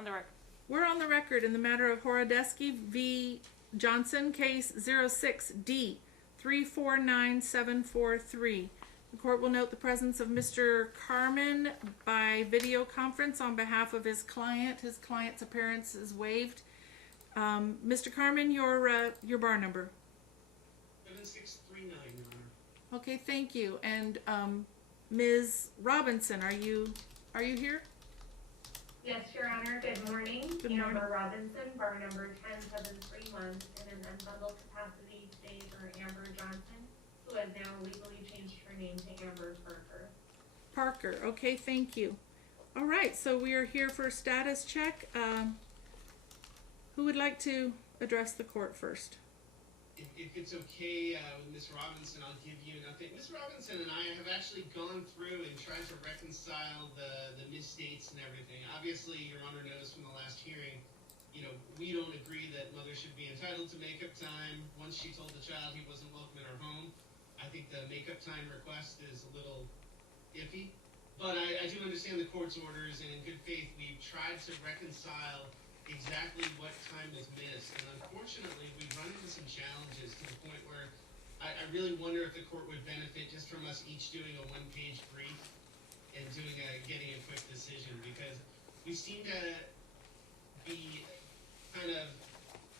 On the record. We're on the record in the matter of Horodesky v. Johnson, case 06D 349743. The court will note the presence of Mr. Carmen by video conference on behalf of his client. His client's appearance is waived. Mr. Carmen, your bar number. 7639, Your Honor. Okay, thank you. And Ms. Robinson, are you here? Yes, Your Honor. Good morning. Good morning. Amber Robinson, bar number 10731, in an unbundled capacity today for Amber Johnson, who has now legally changed her name to Amber Parker. Parker. Okay, thank you. All right, so we are here for a status check. Who would like to address the court first? If it's okay with Ms. Robinson, I'll give you an update. Ms. Robinson and I have actually gone through and tried to reconcile the misstates and everything. Obviously, Your Honor knows from the last hearing, we don't agree that mother should be entitled to makeup time. Once she told the child he wasn't welcome in her home, I think the makeup time request is a little iffy. But I do understand the court's orders, and in good faith, we've tried to reconcile exactly what time was missed, and unfortunately we've run into some challenges to the point where I really wonder if the court would benefit just from us each doing a one-page brief and getting a quick decision, because we seem to be kind of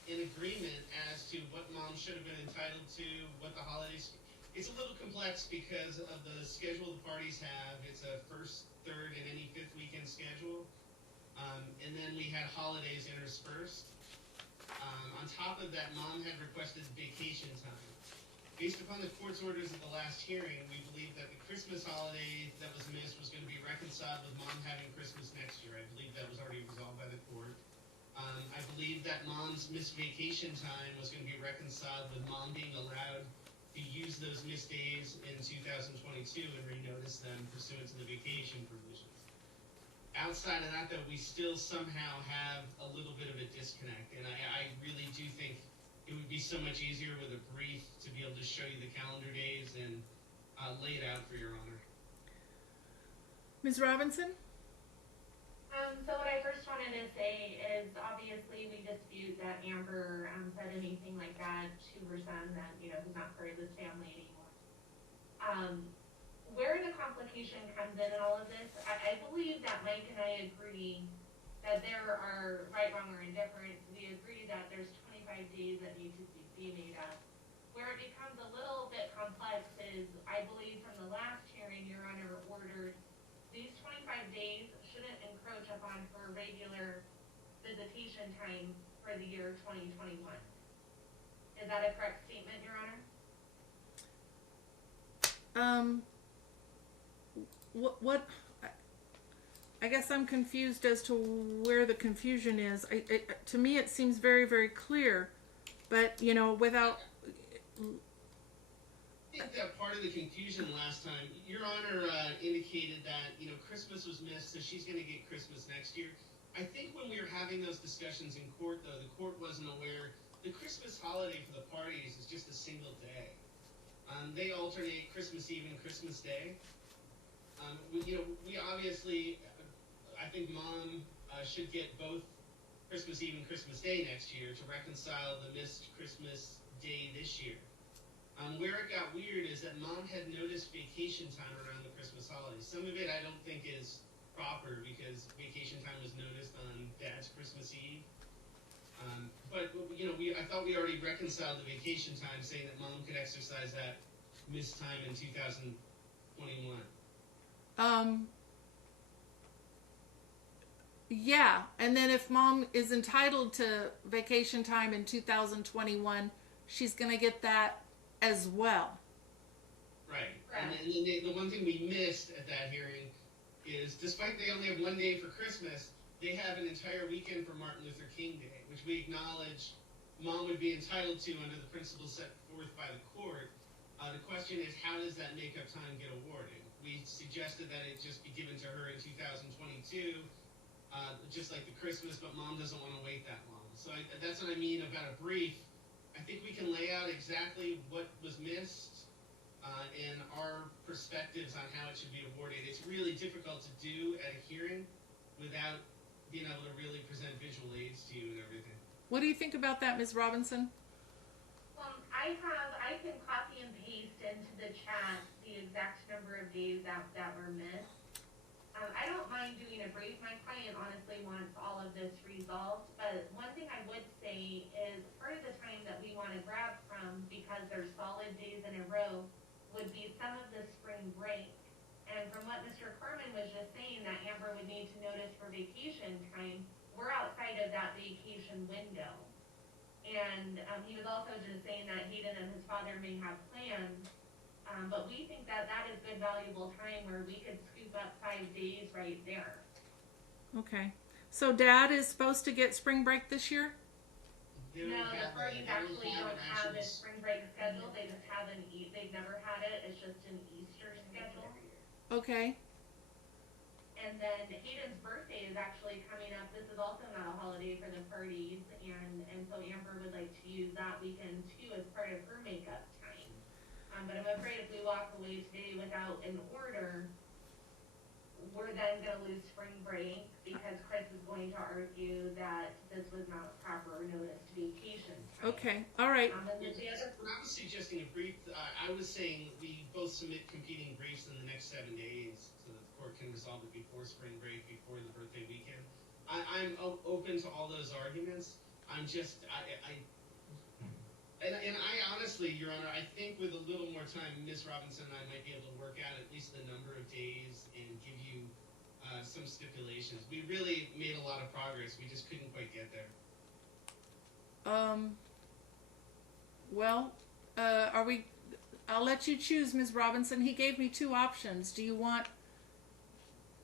in agreement as to what mom should have been entitled to, what the holidays. It's a little complex because of the schedule the parties have. It's a first, third, and any fifth weekend schedule. And then we had holidays interspersed. On top of that, mom had requested vacation time. Based upon the court's orders at the last hearing, we believe that the Christmas holiday that was missed was going to be reconciled with mom having Christmas next year. I believe that was already resolved by the court. I believe that mom's missed vacation time was going to be reconciled with mom being allowed to use those missed days in 2022 and renotice them pursuant to the vacation provisions. Outside of that, though, we still somehow have a little bit of a disconnect, and I really do think it would be so much easier with a brief to be able to show you the calendar days and lay it out for Your Honor. Ms. Robinson? So what I first wanted to say is, obviously, we dispute that Amber said anything like that to her son, that, he's not part of this family anymore. Where the complication comes in all of this, I believe that Mike and I agree that there are right, wrong, or indifferent. We agree that there's 25 days that need to be made up. Where it becomes a little bit complex is, I believe from the last hearing, Your Honor ordered these 25 days shouldn't encroach upon her regular visitation time for the year 2021. Is that a correct statement, Your Honor? What I guess I'm confused as to where the confusion is. To me it seems very, very clear, but without. I think that part of the confusion last time, Your Honor indicated that Christmas was missed, so she's going to get Christmas next year. I think when we were having those discussions in court, though, the court wasn't aware the Christmas holiday for the parties is just a single day. They alternate Christmas Eve and Christmas Day. We obviously, I think mom should get both Christmas Eve and Christmas Day next year to reconcile the missed Christmas Day this year. Where it got weird is that mom had noticed vacation time around the Christmas holiday. Some of it I don't think is proper because vacation time was noticed on Dad's Christmas Eve. But I thought we already reconciled the vacation time, saying that mom could exercise that missed time in 2021. Yeah, and then if mom is entitled to vacation time in 2021, she's going to get that as well. Right. And then the one thing we missed at that hearing is, despite they only have one day for Christmas, they have an entire weekend for Martin Luther King Day, which we acknowledge mom would be entitled to under the principles set forth by the court. The question is, how does that makeup time get awarded? We suggested that it just be given to her in 2022, just like the Christmas, but mom doesn't want to wait that long. So that's what I mean about a brief. I think we can lay out exactly what was missed and our perspectives on how it should be awarded. It's really difficult to do at a hearing without being able to really present visual aids to you and everything. What do you think about that, Ms. Robinson? I can copy and paste into the chat the exact number of days that were missed. I don't mind doing a brief. My client honestly wants all of this resolved, but one thing I would say is part of the time that we want to grab from, because there's solid days in a row, would be some of the spring break. And from what Mr. Carmen was just saying, that Amber would need to notice for vacation time, we're outside of that vacation window. And he was also just saying that Hayden and his father may have plans, but we think that that is good, valuable time where we could scoop up 5 days right there. Okay. So Dad is supposed to get spring break this year? No, the parties actually don't have a spring break schedule. They just have they've never had it. It's just an Easter schedule. Okay. And then Hayden's birthday is actually coming up. This is also not a holiday for the parties, and so Amber would like to use that weekend too as part of her makeup time. But I'm afraid if we walk away today without an order, we're then going to lose spring break because Chris is going to argue that this was not proper notice to vacation time. Okay. All right. And then the other, When I was suggesting a brief, I was saying we both submit competing briefs in the next 7 days so that the court can resolve it before spring break, before the birthday weekend. I'm open to all those arguments. I'm just, and I honestly, Your Honor, I think with a little more time, Ms. Robinson and I might be able to work out at least the number of days and give you some stipulations. We really made a lot of progress. We just couldn't quite get there. Well, I'll let you choose, Ms. Robinson. He gave me 2 options. Do you want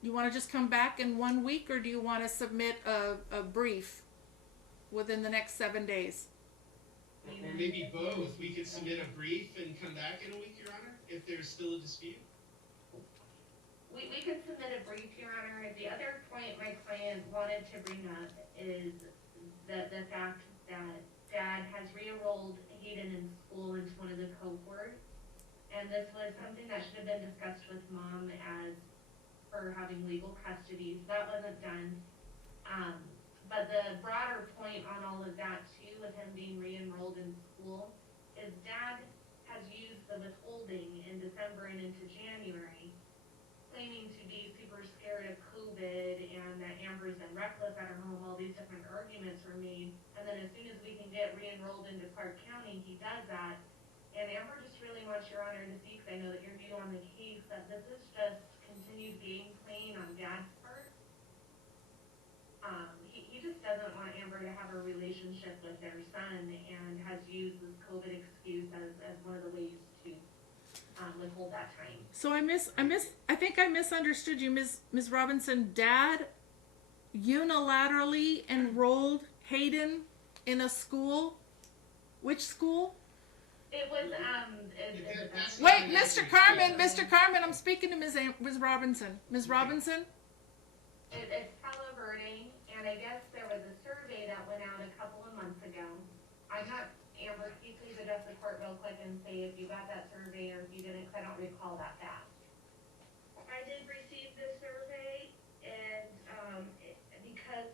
to just come back in 1 week, or do you want to submit a brief within the next 7 days? Or maybe both. We could submit a brief and come back in a week, Your Honor, if there's still a dispute. we could submit a brief, Your Honor. The other point my client wanted to bring up is the fact that Dad has re-enrolled Hayden in school into one of the cohorts, and this was something that should have been discussed with Mom as for having legal custody, so that wasn't done. But the broader point on all of that too, with him being re-enrolled in school, is Dad has used the withholding in December and into January, claiming to be super scared of COVID and that Amber's been reckless at her home. All these different arguments were made, and then as soon as we can get re-enrolled into Clark County, he does that. And Amber just really wants Your Honor to see, because I know that you're new on the case, that this is just continued game playing on Dad's part. He just doesn't want Amber to have a relationship with their son, and has used this COVID excuse as one of the ways to withhold that time. So I think I misunderstood you, Ms. Robinson. Dad unilaterally enrolled Hayden in a school. Which school? It was Wait, Mr. Carmen, I'm speaking to Ms. Robinson. Ms. Robinson? It's Palo Verde, and I guess there was a survey that went out a couple of months ago. I'm not, Amber, can you please address the court real quick and say if you got that survey or if you didn't, because I don't recall that fast. I did receive the survey, and because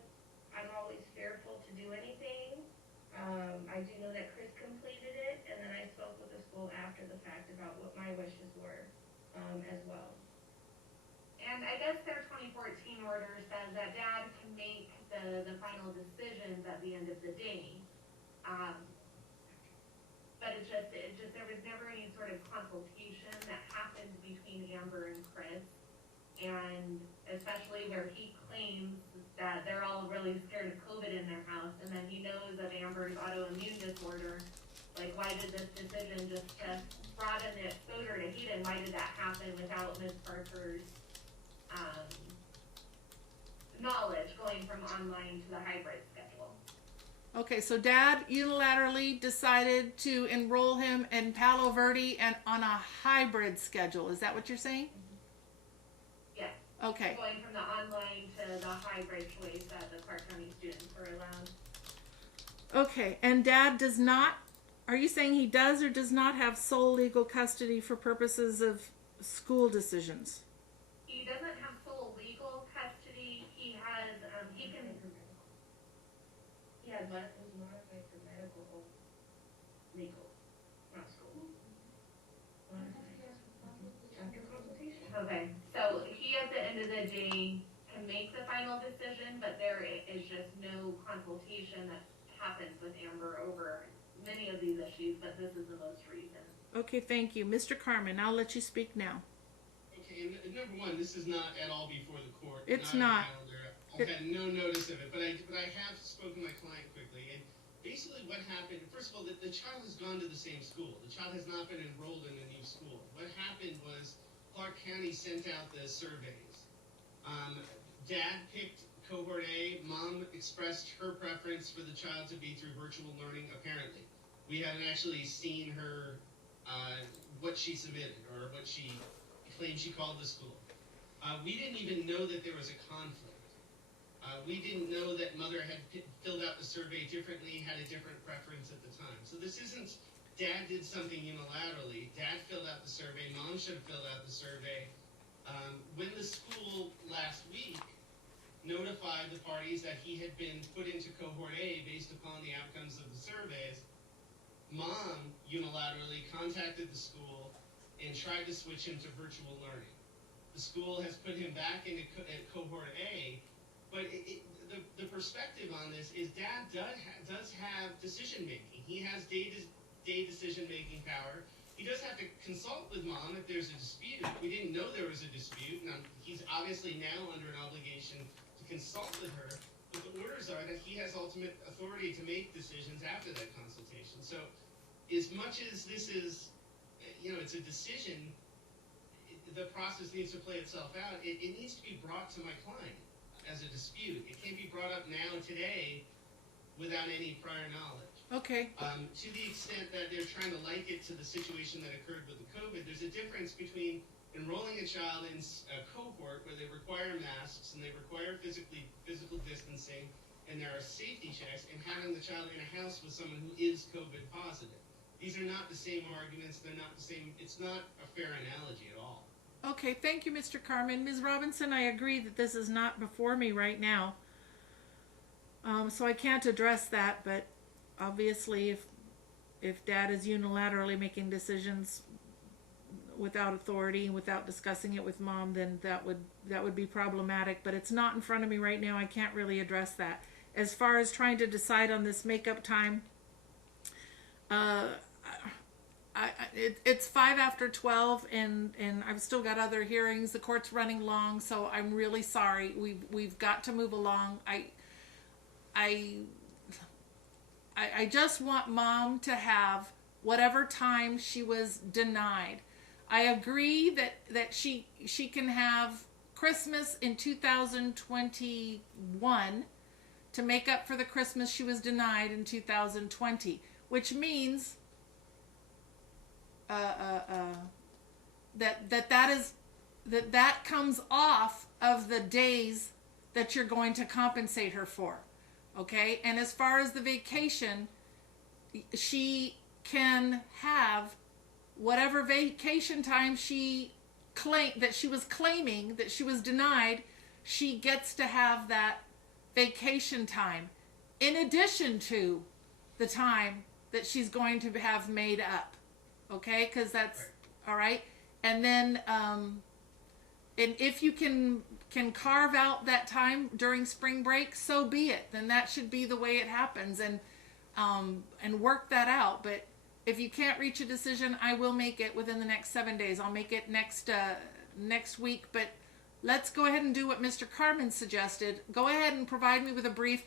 I'm always fearful to do anything, I do know that Chris completed it, and then I spoke with the school after the fact about what my wishes were as well. And I guess their 2014 order says that Dad can make the final decisions at the end of the day. But it just, there was never any sort of consultation that happened between Amber and Chris. And especially where he claims that they're all really scared of COVID in their house, and then he knows of Amber's autoimmune disorder. Like, why did this decision just to broaden the exposure to Hayden, why did that happen without Ms. Parker's knowledge, going from online to the hybrid schedule? Okay, so Dad unilaterally decided to enroll him in Palo Verde and on a hybrid schedule. Is that what you're saying? Yes. Okay. Going from the online to the hybrid choice that the Clark County students were allowed. Okay, and Dad does not, are you saying he does or does not have sole legal custody for purposes of school decisions? He doesn't have sole legal custody. He has, he can what? It was modified for medical, legal, not school. After consultation. Okay, so he at the end of the day can make the final decision, but there is just no consultation that happens with Amber over many of these issues, but this is the most recent. Okay, thank you. Mr. Carmen, I'll let you speak now. Okay, and number one, this is not at all before the court. It's on the not. calendar. I've had no notice of it, but I have spoken to my client quickly, and basically what happened, first of all, the child has gone to the same school. The child has not been enrolled in a new school. What happened was Clark County sent out the surveys. Dad picked cohort A, mom expressed her preference for the child to be through virtual learning, apparently. We haven't actually seen her, what she submitted, or what she claimed she called the school. We didn't even know that there was a conflict. We didn't know that mother had filled out the survey differently, had a different preference at the time. So this isn't dad did something unilaterally. Dad filled out the survey, mom should have filled out the survey. When the school last week notified the parties that he had been put into cohort A based upon the outcomes of the surveys, mom unilaterally contacted the school and tried to switch him to virtual learning. The school has put him back into cohort A, but the perspective on this is dad does have decision making. He has day decision making power. He does have to consult with mom if there's a dispute. We didn't know there was a dispute. Now, he's obviously now under an obligation to consult with her, but the orders are that he has ultimate authority to make decisions after that consultation. So as much as this is, it's a decision, the process needs to play itself out. It needs to be brought to my client as a dispute. It can't be brought up now today without any prior knowledge. Okay. To the extent that they're trying to like it to the situation that occurred with the COVID, there's a difference between enrolling a child in a cohort where they require masks and they require physical distancing and there are safety checks, and having the child in a house with someone who is COVID positive. These are not the same arguments. They're not the same. It's not a fair analogy at all. Okay, thank you, Mr. Carmen. Ms. Robinson, I agree that this is not before me right now. So I can't address that, but obviously if dad is unilaterally making decisions without authority and without discussing it with mom, then that would be problematic, but it's not in front of me right now. I can't really address that. As far as trying to decide on this makeup time, it's 5 after 12, and I've still got other hearings. The court's running long, so I'm really sorry. We've got to move along. I just want mom to have whatever time she was denied. I agree that she can have Christmas in 2021 to make up for the Christmas she was denied in 2020, which means that comes off of the days that you're going to compensate her for. Okay? And as far as the vacation, she can have whatever vacation time she was claiming that she was denied. She gets to have that vacation time in addition to the time that she's going to have made up. Okay? Because that's all right. And then and if you can carve out that time during spring break, so be it. Then that should be the way it happens, and work that out. But if you can't reach a decision, I will make it within the next 7 days. I'll make it next week. But let's go ahead and do what Mr. Carmen suggested. Go ahead and provide me with a brief.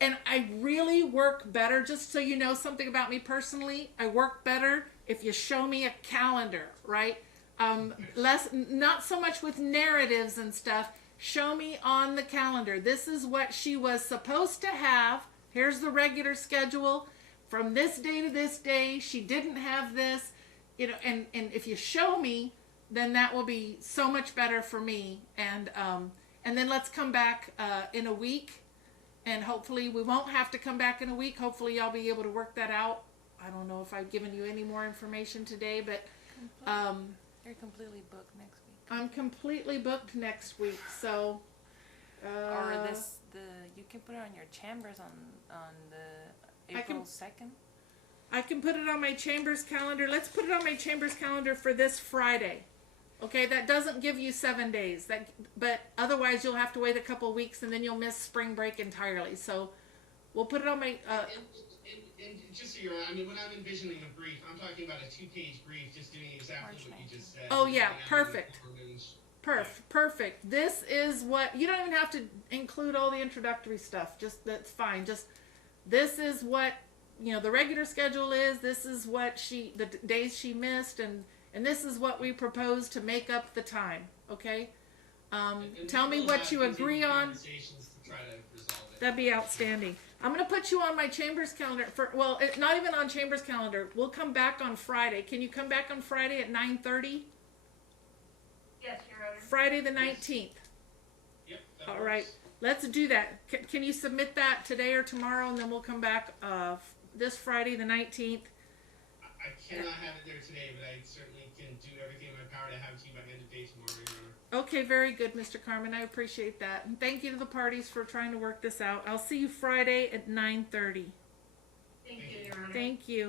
And I really work better, just so you know something about me personally, I work better if you show me a calendar, right? Not so much with narratives and stuff. Show me on the calendar. This is what she was supposed to have. Here's the regular schedule. From this day to this day, she didn't have this. And if you show me, then that will be so much better for me. And then let's come back in a week. And hopefully we won't have to come back in a week. Hopefully y'all be able to work that out. I don't know if I've given you any more information today, but You're completely booked next week. I'm completely booked next week. So or you can put it on your chambers on the I can- April 2nd. I can put it on my chamber's calendar. Let's put it on my chamber's calendar for this Friday. Okay, that doesn't give you 7 days. But otherwise you'll have to wait a couple weeks and then you'll miss spring break entirely. So we'll put it on my. And just so you're, I mean, when I'm envisioning a brief, I'm talking about a 2-page brief, just doing exactly March what you just said. Oh, yeah, Laying out perfect. the elements. Perfect. This is what you don't even have to include all the introductory stuff. Just that's fine. Just this is what the regular schedule is. This is what the days she missed, and this is what we propose to make up the time. Okay. And Tell me we'll what have you agree continued on. conversations to try to resolve it. That'd be outstanding. I'm gonna put you on my chamber's calendar not even on chamber's calendar. We'll come back on Friday. Can you come back on Friday at 9:30? Yes, Your Honor. Friday the 19th. Yep. that All works. right. Let's do that. Can you submit that today or tomorrow, and then we'll come back this Friday the 19th. I cannot have it there today, but I certainly can do everything in my power to have it to you by end of day tomorrow, Your Honor. Okay, very good, Mr. Carmen. I appreciate that. And thank you to the parties for trying to work this out. I'll see you Friday at 9:30. Thank you, Your Honor. Thank you.